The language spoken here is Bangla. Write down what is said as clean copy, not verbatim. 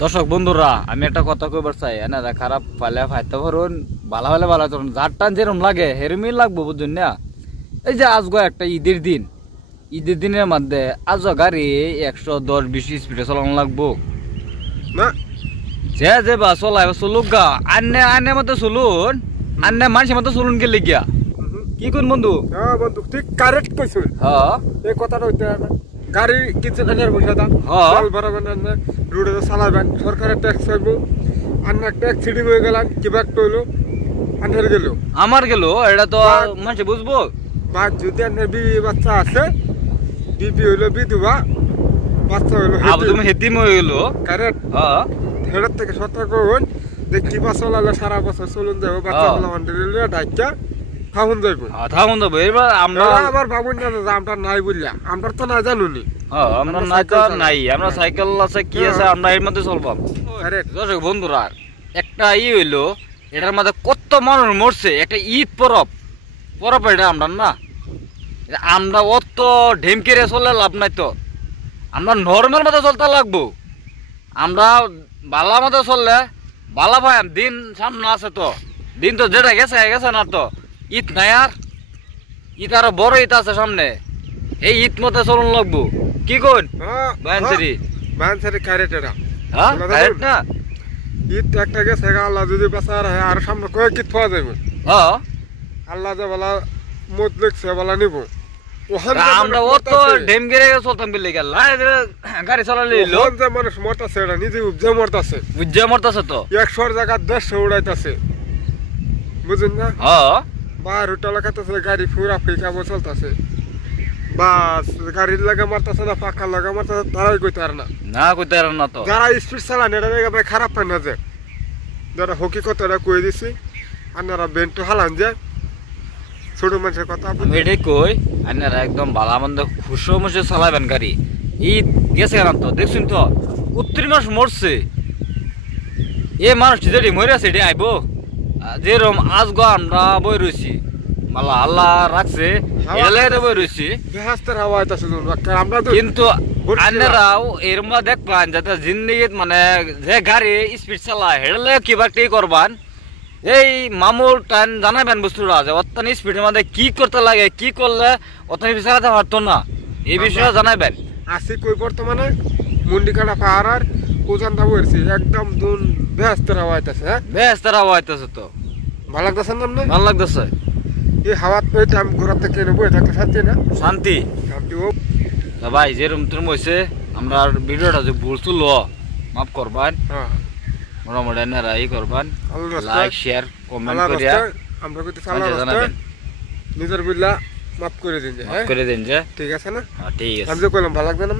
দর্শক বন্ধুরা, আমি একটা কথা কইবার চাই, এনারা খারাপ পালে ফাইতে পারুন, ভালো হলে ভালো চলুন, যার টান যেরকম লাগে হেরমই লাগবো, বুঝুন না। এই যে আজগো একটা ঈদের দিন, ঈদের দিনের মধ্যে আজ গাড়ি 110-20 স্পিডে চালানো লাগবো না। যে বা চলাই চলুক গা, আন্নে মতো চলুন, আন্নে মানুষের মতো চলুন গেলে গিয়া কি কোন বন্ধু? হ্যাঁ বন্ধু, ঠিক কারেক্ট কইছুন। হ্যাঁ, এই কথাটা হইতে গাড়ি কিনছেন আনার পয়সা দাম জল বরাবর রোডে চালাবেন, সরকারের ট্যাক্স হইব। আন্নার ট্যাক্স সিডিং হয়ে গেলাম, কি ব্যাগ কইলো আন্নার গেল আমার গেল, এটা তো মানুষ বুঝবো। বা যদি আন্নার বিবি বাচ্চা আছে, বিবি হইলো বিধবা, বাচ্চা হইলো তুমি হেতিম হয়ে গেল। কারেক্ট। হ্যাঁ, হেডার থেকে সতর্ক হন যে কি বা চলালে সারা বছর চলুন যাবো, বাচ্চা ফেলা ডাইকা খাওন যাইব। থাকুন যাবো। এবার আমরা আবার ভাবুন না যে আমরা নাই বললা, আমরা তো না জানুনি। আমরা নাই, আমরা সাইকেল আছে কি আছে, আমরা এর মধ্যে চলবাম। দর্শক বন্ধুরা, একটা হইলো, এটার মধ্যে কত মানুষ মরছে, একটা ঈদ পরব এটা আমরা না, আমরা অত ঢেমকেরে চলে লাভ নাই। তো আমরা নর্মাল মতো চলতে লাগবো, আমরা বালা মতো চললে বালা ভাই দিন সামনে আছে। তো দিন তো যেটা গেছে গেছে না, তো ঈদ নাই, আর ঈদ আরো বড় ঈদ আছে সামনে, এই ঈদ মতো চলন লাগবো। কি কোন না? ঈদ একটা গেছে, আল্লাহ যদি বাঁচার হয় আর সামনে কয়েক ঈদ পাওয়া যাবে। আল্লাহ যে বলা মত লিখছে বলা নিব, আমরা অত ডেম গেড়ে চলতাম বলে গেল গাড়ি চালালে যে মানুষ মরতাছে, এটা নিজে উপজে মরতাছে, বুঝে মরতাছে। তো 100 জায়গা 150 উড়াইতাছে, বুঝুন না? বাহার হোটেল খাইতেছে, গাড়ি ফুরা ফিকা চলতেছে, বাস গাড়ির লাগে মারতেছে না, পাকার লাগে মারতেছে, তারাই কইতে পারে না কইতে পারে না। তো যারা স্পিড চালান এটা ভাই খারাপ পায় না, যে যারা হকিকত এটা কই দিছি, আপনারা বেন্টু হালান যে ছোট মানুষের কথা এটাই কই, আপনারা একদম ভালো মন্দ খুশো মুশে চালাবেন গাড়ি। ঈদ গেছে না, তো দেখছুন তো 30 মাস মরছে, এ মানুষ যেটি মরে আছে এটি আইব। যেরকম আজ গো আমরা বই রয়েছি, মালা আল্লাহ রাখছে বই রয়েছি, কিন্তু আপনারাও এরম দেখবেন যাতে জিন্দগিত মানে যে গাড়ি স্পিড চালায় হেডলে কিবা টি করবান, এই মামুল টাইম জানাবেন বস্তুরা যে অত্যানি স্পিডের মধ্যে কি করতে লাগে, কি করলে অত্যানি চালাতে পারতো না, এই বিষয়ে জানাবেন। আসি কই বর্তমানে মুন্ডিকাটা পাহাড় উজানটা বইছি, একদম দুন বেহেস্তের হাওয়া আইতাছে। বেহেস্তের হাওয়া আইতাছে। তো ভালো লাগতেছে না? ভালো লাগতেছে। এই হাওয়া তো টাইম ঘোরাতে কেন বই থাকতে শান্তি না, শান্তি। ও ভাই যেরকম তুমি হয়েছে, আমরা ভিডিওটা যে ভুলছো মাফ করবেন, মোটামুটি এনারা ই করবেন, লাইক শেয়ার কমেন্ট করিয়া আমরা কইতে জানাবেন, নিজের বিল্লা মাফ করে দিন যে, ঠিক আছে না? ঠিক আছে। আমি যে কইলাম ভালো লাগবে না।